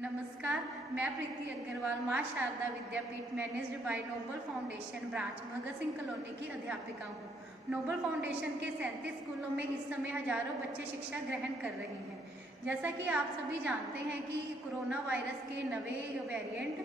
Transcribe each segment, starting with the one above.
नमस्कार, मैं Preeti Agarwal Maa Sharda Vidyapeeth managed by Noble Foundation branch Bhagat Singh colony की अध्यापिका हूँ। नोबल फाउंडेशन के 37 स्कूलों में इस समय हजारों बच्चे शिक्षा ग्रहण कर रहे हैं। जैसा कि आप सभी जानते हैं कि कोरोना वायरस के नए वेरिएंट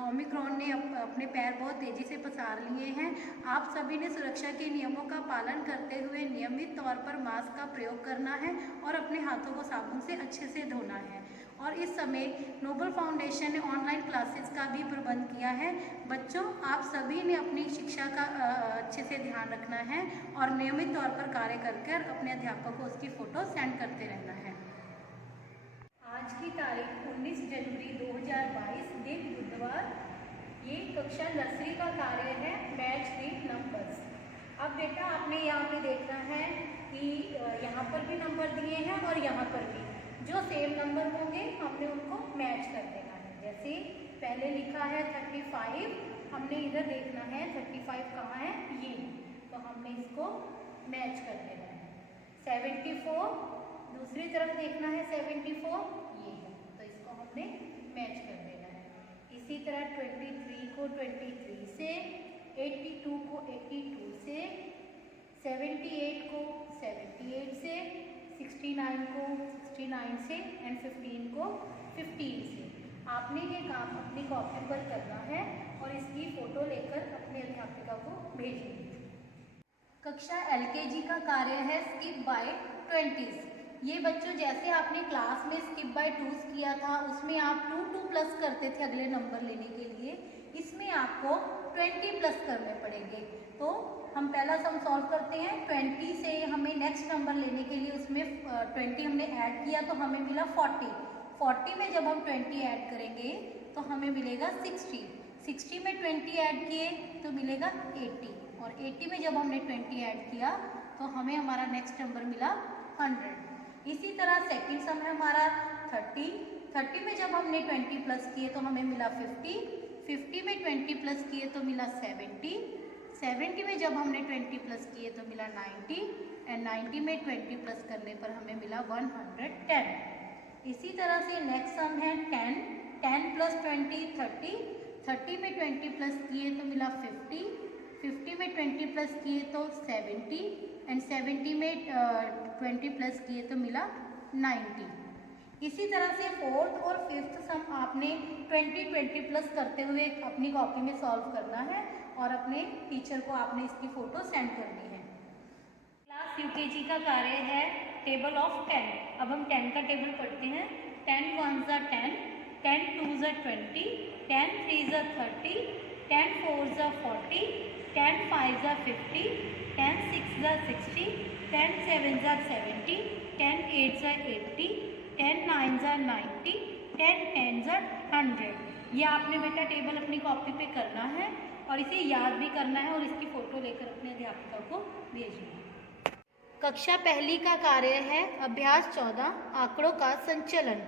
ओमिक्रॉन ने अपने पैर बहुत तेजी से पसार लिए हैं। आप सभी ने सुरक्षा के नियमों का पालन करते हुए नियमित तौर पर मास्क का प्रयोग करना है और अपने हाथों को साबुन से अच्छे से धोना है। और इस समय नोबल फाउंडेशन ने ऑनलाइन क्लासेस का भी प्रबंध किया है। बच्चों, आप सभी ने अपनी शिक्षा का अच्छे से ध्यान रखना है और नियमित तौर पर कार्य कर अपने अध्यापक को उसकी फ़ोटो सेंड करते रहना है। आज की तारीख 19 जनवरी 2022 दिन बुधवार। ये कक्षा नर्सरी का कार्य है, मैच रीड नंबर्स। अब बेटा आपने यहाँ पे देखना है कि यहाँ पर भी नंबर दिए हैं और यहाँ पर भी जो सेम नंबर होंगे हमने उनको मैच कर देना है। जैसे पहले लिखा है 35, हमने इधर देखना है 35 कहाँ है, ये, तो हमने इसको मैच कर देना है। 74 दूसरी तरफ देखना है, 74 ये है, तो इसको हमने मैच कर देना है। इसी तरह 23 को 23 से, 82 को 82 से, 78 को 78 से, 69 को 69 से एंड 15 को 15 से। आपने ये काम अपनी कॉपी पर करना है और इसकी फ़ोटो लेकर अपने अध्यापिका को भेजेंगे। कक्षा LKG का कार्य है स्किप बाय 20s। ये बच्चों जैसे आपने क्लास में स्किप बाय 2s किया था, उसमें आप 2 प्लस करते थे अगले नंबर लेने के लिए, इसमें आपको 20 प्लस करने पड़ेंगे। तो हम पहला सम सॉल्व करते हैं। 20 से हमें नेक्स्ट नंबर लेने के लिए उसमें 20 हमने ऐड किया तो हमें मिला 40। 40 में जब हम 20 ऐड करेंगे तो हमें मिलेगा 60। 60 में 20 ऐड किए तो मिलेगा 80 और 80 में जब हमने 20 ऐड किया तो हमें हमारा नेक्स्ट नंबर मिला 100। इसी तरह सेकंड सम है हमारा 30। 30 में जब हमने 20 प्लस किए तो हमें मिला 50। 50 में 20 प्लस किए तो मिला 70। 70 में जब हमने 20 प्लस किए तो मिला 90 एंड 90 में 20 प्लस करने पर हमें मिला 110। इसी तरह से नेक्स्ट सम है 10। 10 प्लस 20 30। 30 में 20 प्लस किए तो मिला 50। 50 में 20 प्लस किए तो 70 एंड 70 में 20 प्लस किए तो मिला 90। इसी तरह से फोर्थ और फिफ्थ सम आपने 20 प्लस करते हुए अपनी कॉपी में सॉल्व करना है और अपने टीचर को आपने इसकी फ़ोटो सेंड करनी है। क्लास UKG का कार्य है टेबल ऑफ 10। अब हम 10 का टेबल पढ़ते हैं। 10 1s are 10, 10 2s are 20, 10 3s are 30, 10 4s are 40, 10 5s are 50, 10 6s are 60, 10 7s are 70, 10 8s are 80, 10 9s are 90, 10 10s are 100। ये आपने बेटा टेबल अपनी कॉपी पे करना है और इसे याद भी करना है और इसकी फ़ोटो लेकर अपने अध्यापिका को भेजना है। कक्षा पहली का कार्य है अभ्यास 14 आंकड़ों का संचलन।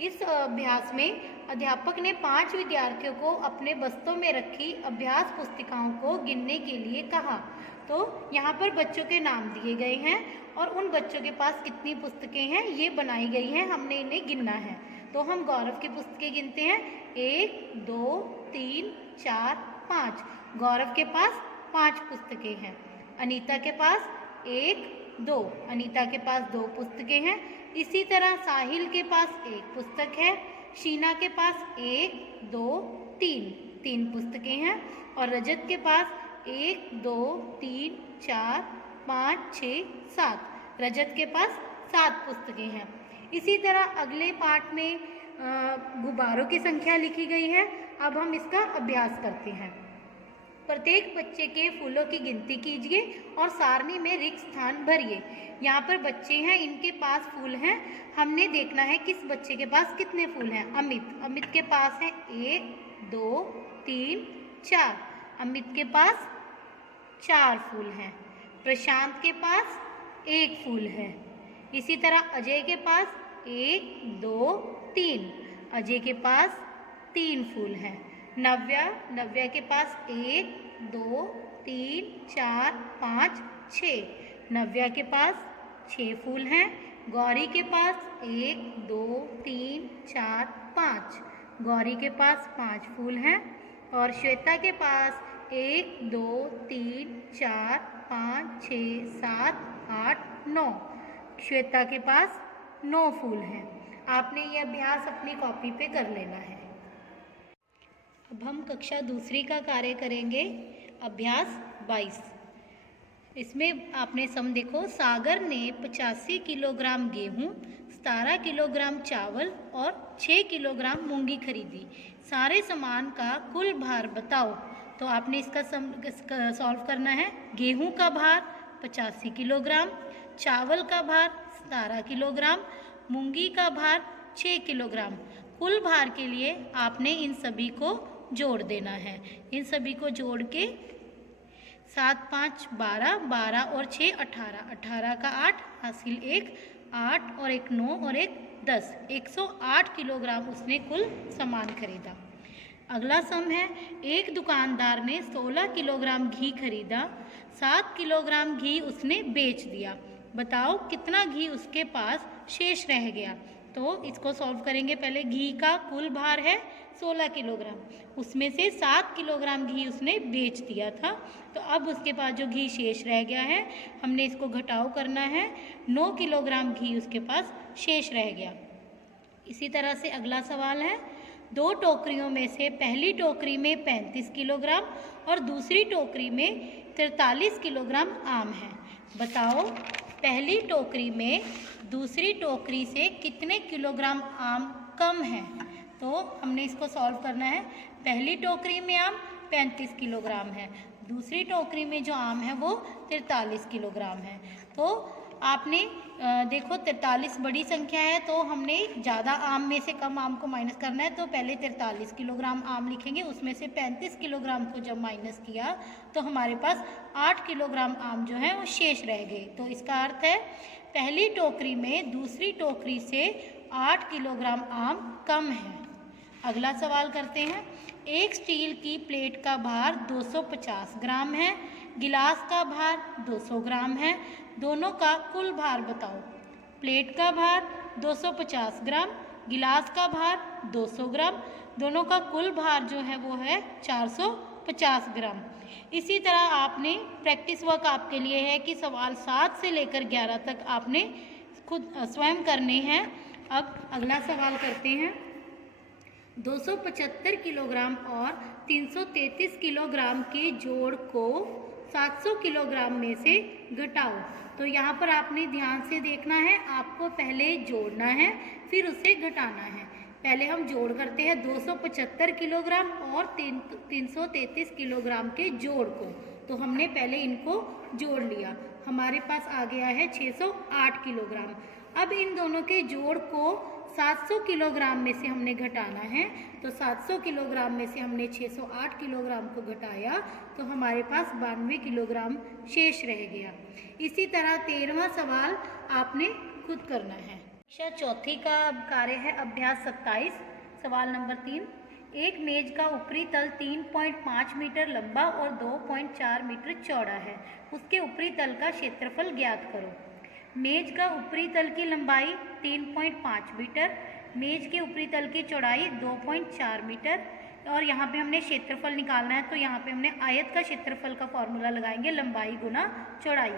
इस अभ्यास में अध्यापक ने 5 विद्यार्थियों को अपने बस्तों में रखी अभ्यास पुस्तिकाओं को गिनने के लिए कहा। तो यहाँ पर बच्चों के नाम दिए गए हैं और उन बच्चों के पास कितनी पुस्तकें हैं ये बनाई गई हैं, हमने इन्हें गिनना है। तो हम गौरव की पुस्तकें गिनते हैं, 1 2 3 4 5। गौरव के पास 5 पुस्तकें हैं। अनीता के पास 1 2, अनीता के पास 2 पुस्तकें हैं। इसी तरह साहिल के पास 1 पुस्तक है। शीना के पास 1 2 3 पुस्तकें हैं और रजत के पास 1 2 3 4 5 6 7। रजत के पास 7 पुस्तकें हैं। इसी तरह अगले पाठ में गुब्बारों की संख्या लिखी गई है। अब हम इसका अभ्यास करते हैं। प्रत्येक बच्चे के फूलों की गिनती कीजिए और सारणी में रिक्त स्थान भरिए। यहाँ पर बच्चे हैं, इनके पास फूल हैं। हमने देखना है किस बच्चे के पास कितने फूल हैं। अमित के पास है 1 2 3 4। अमित के पास 4 फूल हैं। प्रशांत के पास 1 फूल है। इसी तरह अजय के पास 1 2 3। अजय के पास 3 फूल हैं। नव्या के पास 1 2 3 4 5 6। नव्या के पास 6 फूल हैं। गौरी के पास 1 2 3 4 5, गौरी के पास 5 फूल हैं। और श्वेता के पास 1 2 3 4 5 6 7 8 9, श्वेता के पास 9 फूल हैं। आपने ये अभ्यास अपनी कॉपी पे कर लेना है। अब हम कक्षा दूसरी का कार्य करेंगे, अभ्यास 22। इसमें आपने सम देखो, सागर ने 85 किलोग्राम गेहूँ, 17 किलोग्राम चावल और 6 किलोग्राम मूंगी खरीदी। सारे सामान का कुल भार बताओ। तो आपने इसका सॉल्व करना है। गेहूं का भार 85 किलोग्राम, चावल का भार 17 किलोग्राम, मूंगी का भार 6 किलोग्राम। कुल भार के लिए आपने इन सभी को जोड़ देना है। इन सभी को जोड़ के 7 5 12, 12 और 6 18, 18 का 8 हासिल 1, 8 और 1 9 और 1 10, 108 किलोग्राम उसने कुल सामान खरीदा। अगला सम है, एक दुकानदार ने 16 किलोग्राम घी खरीदा, 7 किलोग्राम घी उसने बेच दिया। बताओ कितना घी उसके पास शेष रह गया। तो इसको सॉल्व करेंगे। पहले घी का कुल भार है 16 किलोग्राम, उसमें से 7 किलोग्राम घी उसने बेच दिया था। तो अब उसके पास जो घी शेष रह गया है, हमने इसको घटाव करना है। 9 किलोग्राम घी उसके पास शेष रह गया। इसी तरह से अगला सवाल है, 2 टोकरियों में से पहली टोकरी में 35 किलोग्राम और दूसरी टोकरी में 43 किलोग्राम आम है। बताओ पहली टोकरी में दूसरी टोकरी से कितने किलोग्राम आम कम है। तो हमने इसको सॉल्व करना है। पहली टोकरी में आम 35 किलोग्राम है, दूसरी टोकरी में जो आम है वो 43 किलोग्राम है। तो आपने देखो 43 बड़ी संख्या है, तो हमने ज़्यादा आम में से कम आम को माइनस करना है। तो पहले 43 किलोग्राम आम लिखेंगे, उसमें से 35 किलोग्राम को जब माइनस किया तो हमारे पास 8 किलोग्राम आम जो है वो शेष रह गए। तो इसका अर्थ है पहली टोकरी में दूसरी टोकरी से 8 किलोग्राम आम कम है। अगला सवाल करते हैं, एक स्टील की प्लेट का भार 250 ग्राम है, गिलास का भार 200 ग्राम है। दोनों का कुल भार बताओ। प्लेट का भार 250 ग्राम, गिलास का भार 200 ग्राम, दोनों का कुल भार जो है वो है 450 ग्राम। इसी तरह आपने प्रैक्टिस वर्क आपके लिए है कि सवाल 7 से लेकर 11 तक आपने खुद स्वयं करने हैं। अब अगला सवाल करते हैं, 275 किलोग्राम और 333 किलोग्राम के जोड़ को 700 किलोग्राम में से घटाओ। तो यहाँ पर आपने ध्यान से देखना है, आपको पहले जोड़ना है फिर उसे घटाना है। पहले हम जोड़ करते हैं 275 किलोग्राम और 333 किलोग्राम के जोड़ को। तो हमने पहले इनको जोड़ लिया, हमारे पास आ गया है 608 किलोग्राम। अब इन दोनों के जोड़ को 700 किलोग्राम में से हमने घटाना है। तो 700 किलोग्राम में से हमने 608 किलोग्राम को घटाया तो हमारे पास 92 किलोग्राम शेष रह गया। इसी तरह 13वां सवाल आपने खुद करना है। कक्षा चौथी का कार्य है अभ्यास 27। सवाल नंबर 3, एक मेज का ऊपरी तल 3.5 मीटर लंबा और 2.4 मीटर चौड़ा है, उसके ऊपरी तल का क्षेत्रफल ज्ञात करो। मेज का ऊपरी तल की लंबाई 3.5 मीटर, मेज के ऊपरी तल की चौड़ाई 2.4 मीटर और यहाँ पे हमने क्षेत्रफल निकालना है। तो यहाँ पे हमने आयत का क्षेत्रफल का फॉर्मूला लगाएंगे, लंबाई गुना चौड़ाई,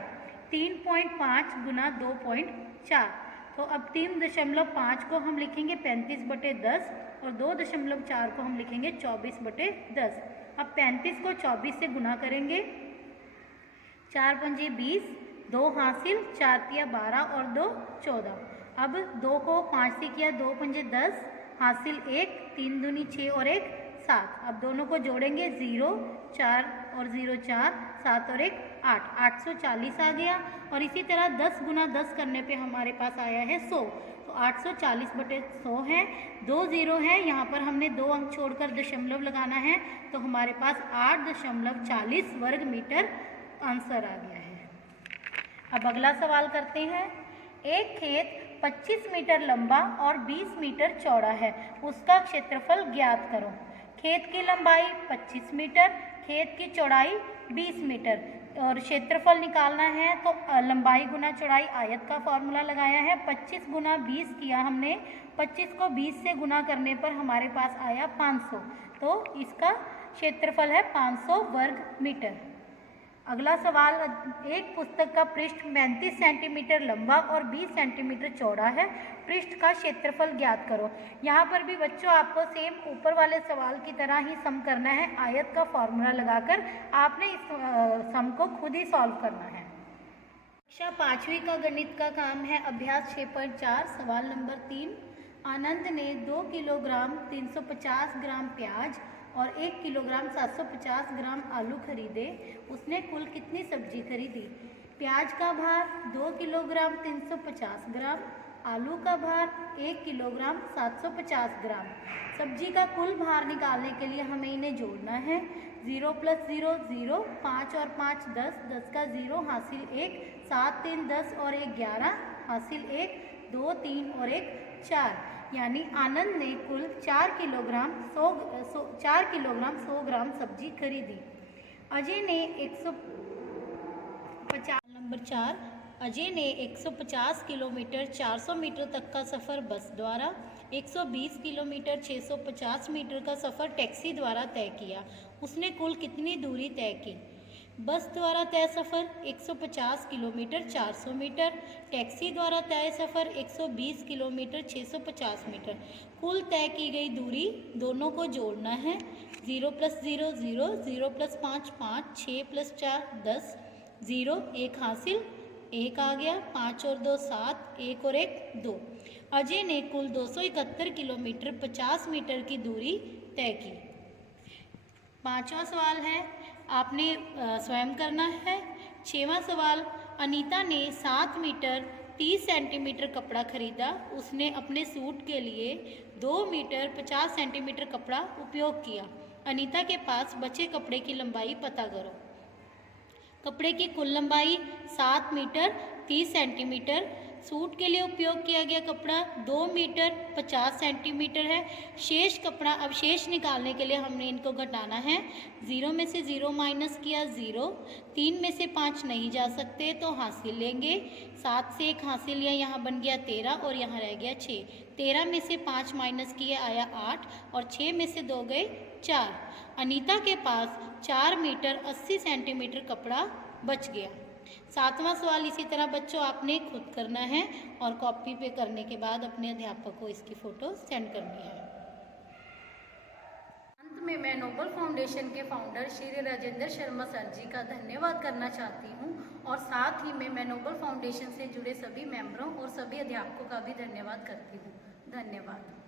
3.5 गुना 2.4। तो अब 3.5 को हम लिखेंगे 35/10 और 2.4 को हम लिखेंगे 24/10। अब 35 को 24 से गुना करेंगे, 4 पंजे 20, 2 हासिल, 4 तिया 12 और 2 14। अब 2 को 5 से किया, 2 पंजे 10 हासिल 1, 3 दूनी 6 और 1 7। अब दोनों को जोड़ेंगे, 0 4 और 0 4, 7 और 1 8, 840 आ गया। और इसी तरह 10 गुना 10 करने पे हमारे पास आया है 100। तो 840/100 है, 2 0 है, यहाँ पर हमने 2 अंक छोड़कर दशमलव लगाना है। तो हमारे पास 8.40 वर्ग मीटर आंसर आ गया है। अब अगला सवाल करते हैं, एक खेत 25 मीटर लंबा और 20 मीटर चौड़ा है, उसका क्षेत्रफल ज्ञात करो। खेत की लंबाई 25 मीटर, खेत की चौड़ाई 20 मीटर, और क्षेत्रफल निकालना है तो लंबाई गुना चौड़ाई आयत का फॉर्मूला लगाया है। 25 गुना 20 किया हमने, 25 को 20 से गुना करने पर हमारे पास आया 500, तो इसका क्षेत्रफल है 500 वर्ग मीटर। अगला सवाल, एक पुस्तक का पृष्ठ 35 सेंटीमीटर लंबा और 20 सेंटीमीटर चौड़ा है, पृष्ठ का क्षेत्रफल ज्ञात करो। यहाँ पर भी बच्चों आपको सेम ऊपर वाले सवाल की तरह ही सम करना है। आयत का फॉर्मूला लगाकर आपने इस सम को खुद ही सॉल्व करना है। कक्षा 5वीं का गणित का काम है अभ्यास 6.4 सवाल नंबर 3। आनंद ने 2 किलोग्राम 350 ग्राम प्याज और 1 किलोग्राम 750 ग्राम आलू खरीदे। उसने कुल कितनी सब्जी खरीदी? प्याज का भार 2 किलोग्राम 350 ग्राम, आलू का भार 1 किलोग्राम 750 ग्राम। सब्जी का कुल भार निकालने के लिए हमें इन्हें जोड़ना है। 0 + 0 0, 5 और 5 10, 10 का 0 हासिल 1, 7 3 10 और 1 11 हासिल 1, 2 3 और 1 4। यानी आनंद ने कुल 4 किलोग्राम 100 ग्राम सब्जी खरीदी। अजय ने 150 नंबर 4, अजय ने 150 किलोमीटर 400 मीटर तक का सफ़र बस द्वारा, 120 किलोमीटर 650 मीटर का सफ़र टैक्सी द्वारा तय किया। उसने कुल कितनी दूरी तय की? बस द्वारा तय सफ़र 150 किलोमीटर 400 मीटर, टैक्सी द्वारा तय सफ़र 120 किलोमीटर 650 मीटर। कुल तय की गई दूरी दोनों को जोड़ना है। 0 + 0 0, 0 + 5 5, 6 + 4 10, 0 1 हासिल 1 आ गया, 5 और 2 7, 1 और 1 2। अजय ने कुल 271 किलोमीटर 50 मीटर की दूरी तय की। 5वां सवाल है, आपने स्वयं करना है। 6वां सवाल, अनीता ने 7 मीटर 30 सेंटीमीटर कपड़ा खरीदा। उसने अपने सूट के लिए 2 मीटर 50 सेंटीमीटर कपड़ा उपयोग किया। अनीता के पास बचे कपड़े की लंबाई पता करो। कपड़े की कुल लंबाई 7 मीटर 30 सेंटीमीटर, सूट के लिए उपयोग किया गया कपड़ा 2 मीटर 50 सेंटीमीटर है। शेष कपड़ा, अब शेष निकालने के लिए हमने इनको घटाना है। 0 में से 0 माइनस किया 0, 3 में से 5 नहीं जा सकते तो हासिल लेंगे, 7 से 1 हासिल लिया, यहाँ बन गया 13 और यहाँ रह गया 6। 13 में से 5 माइनस किया आया 8 और 6 में से 2 गए 4। अनीता के पास 4 मीटर 80 सेंटीमीटर कपड़ा बच गया। 7वां सवाल इसी तरह बच्चों आपने खुद करना है और कॉपी पे करने के बाद अपने अध्यापक को इसकी फ़ोटो सेंड करनी है। अंत में मैं नोबल फाउंडेशन के फाउंडर श्री राजेंद्र शर्मा सर जी का धन्यवाद करना चाहती हूँ और साथ ही में मैं नोबल फाउंडेशन से जुड़े सभी मेंबरों और सभी अध्यापकों का भी धन्यवाद करती हूँ। धन्यवाद।